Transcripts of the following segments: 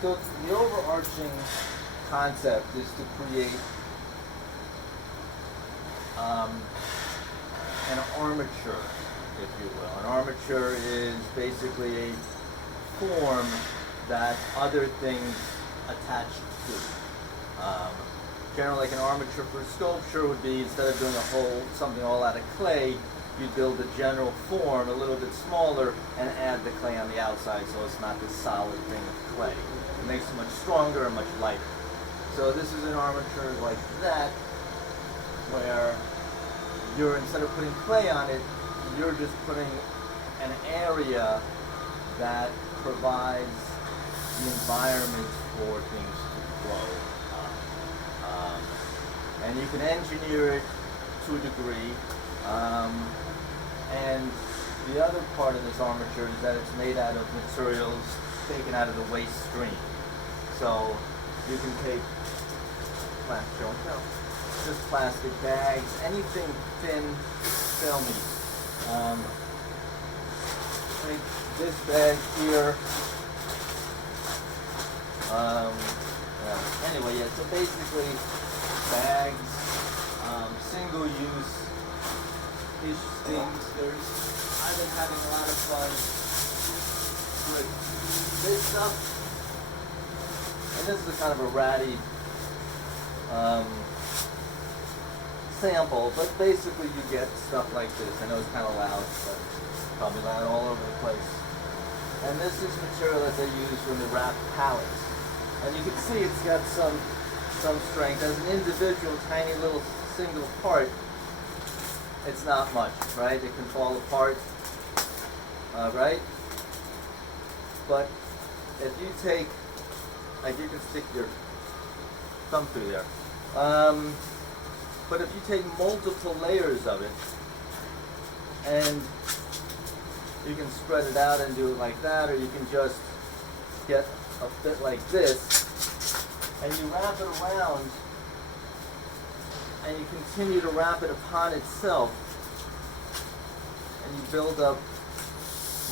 So the overarching concept is to create an armature, if you will. An armature is basically a form that other things attach to. Generally, like an armature for sculpture would be, instead of doing something all out of clay, you build a general form a little bit smaller and add the clay on the outside, so it's not this solid thing of clay. It makes it much stronger and much lighter. So this is an armature like that, where instead of putting clay on it, you're just putting an area that provides the environment for things to grow. And you can engineer it to a degree. And the other part of this armature is that it's made out of materials taken out of the waste stream. So you can take just plastic bags, anything thin, filmy. Like this bag here. Anyway, yeah, so basically bags, single-use dish things. I've been having a lot of fun with this stuff. And this is a kind of a ratty sample, but basically you get stuff like this. I know it's kind of loud, but it's probably loud all over the place. And this is material that they use when they wrap pallets. And you can see it's got some strength. As an individual, tiny little single part, it's not much, right? It can fall apart, right? But if you take, like, you can stick your thumb through there. But if you take multiple layers of it, and you can spread it out and do it like that, or you can just get a fit like this, and you wrap it around, and you continue to wrap it upon itself, and you build up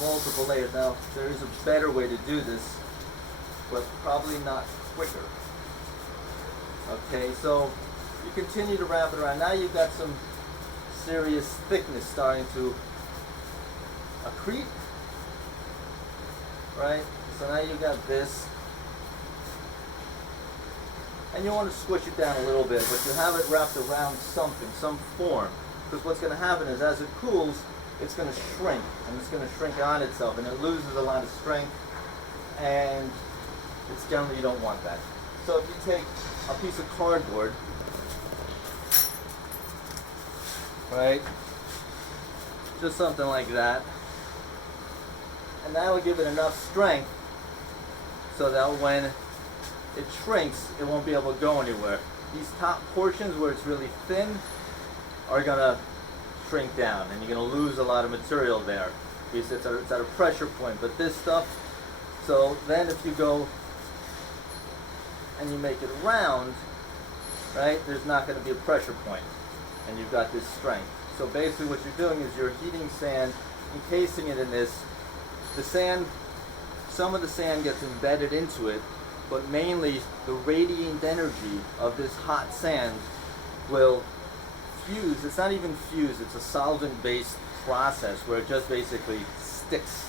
multiple layers. Now, there is a better way to do this, but probably not quicker. Okay, so you continue to wrap it around. Now you've got some serious thickness starting to accrete, right? So now you've got this, and you want to squish it down a little bit, but you have it wrapped around something, some form, because what's going to happen is as it cools, it's going to shrink, and it's going to shrink on itself, and it loses a lot of strength, and it's generally, you don't want that. So if you take a piece of cardboard, right, just something like that, and that will give it enough strength so that when it shrinks, it won't be able to go anywhere. These top portions where it's really thin are going to shrink down, and you're going to lose a lot of material there because it's at a pressure point. But this stuff, so then if you go and you make it round, right, there's not going to be a pressure point, and you've got this strength. So basically what you're doing is you're heating sand, encasing it in this. The sand, some of the sand gets embedded into it, but mainly the radiant energy of this hot sand will fuse. It's not even fuse, it's a solvent-based process where it just basically sticks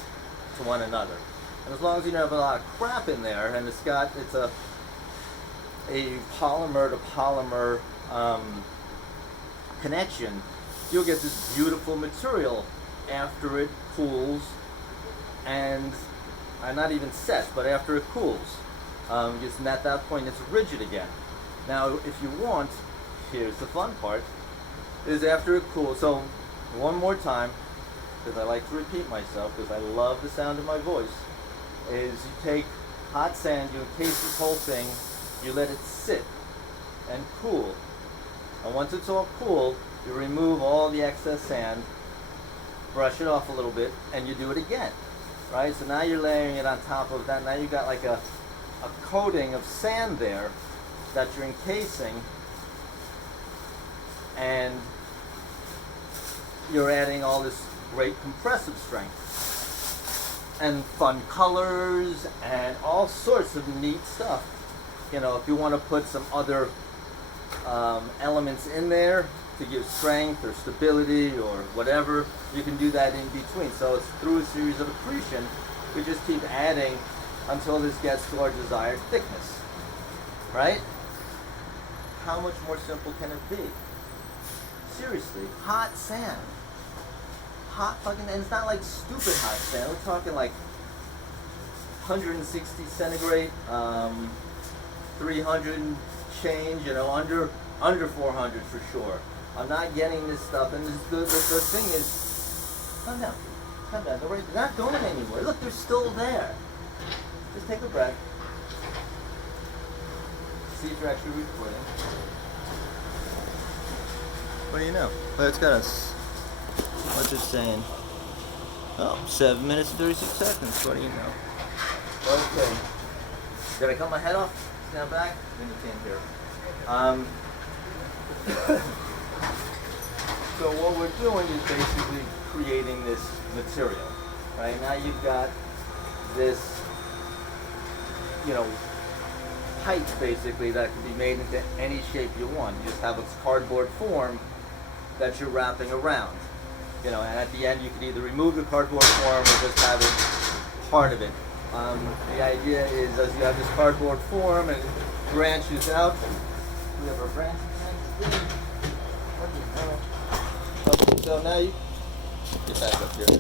to one another. And as long as you don't have a lot of crap in there, and it's a polymer to polymer connection, you'll get this beautiful material after it cools, and not even sets, but after it cools. Because at that point it's rigid again. Now if you want, here's the fun part, is after it cools, so one more time, because I like to repeat myself, because I love the sound of my voice, is you take hot sand, you encase this whole thing, you let it sit and cool. And once it's all cool, you remove all the excess sand, brush it off a little bit, and you do it again. Right? So now you're layering it on top of that. Now you've got like a coating of sand there that you're encasing, and you're adding all this great compressive strength. and fun colors and all sorts of neat stuff. You know, if you want to put some other elements in there to give strength or stability or whatever, you can do that in between. So it's through a series of accretion, we just keep adding until this gets to our desired thickness, right? How much more simple can it be? Seriously, hot sand. Hot fucking, and it's not like stupid hot sand. We're talking like 160 centigrade, 300 change, you know, under 400 for sure. I'm not getting this stuff, and the thing is, calm down, calm down. They're not going anywhere. Look, they're still there. Just take a breath. See if you're actually recording. What do you know? Well, it's got us. What's it saying? Oh, 7 minutes and 36 seconds. What do you know? Okay. Did I cut my head off? Stand back? Then you can't hear. So what we're doing is basically creating this material. Right now you've got this, you know, pipe basically that can be made into any shape you want. You just have a cardboard form that you're wrapping around. You know, and at the end you can either remove the cardboard form or just have it part of it. The idea is as you have this cardboard form and it branches out, we have our branches. What the hell? Okay, so now you get back up here.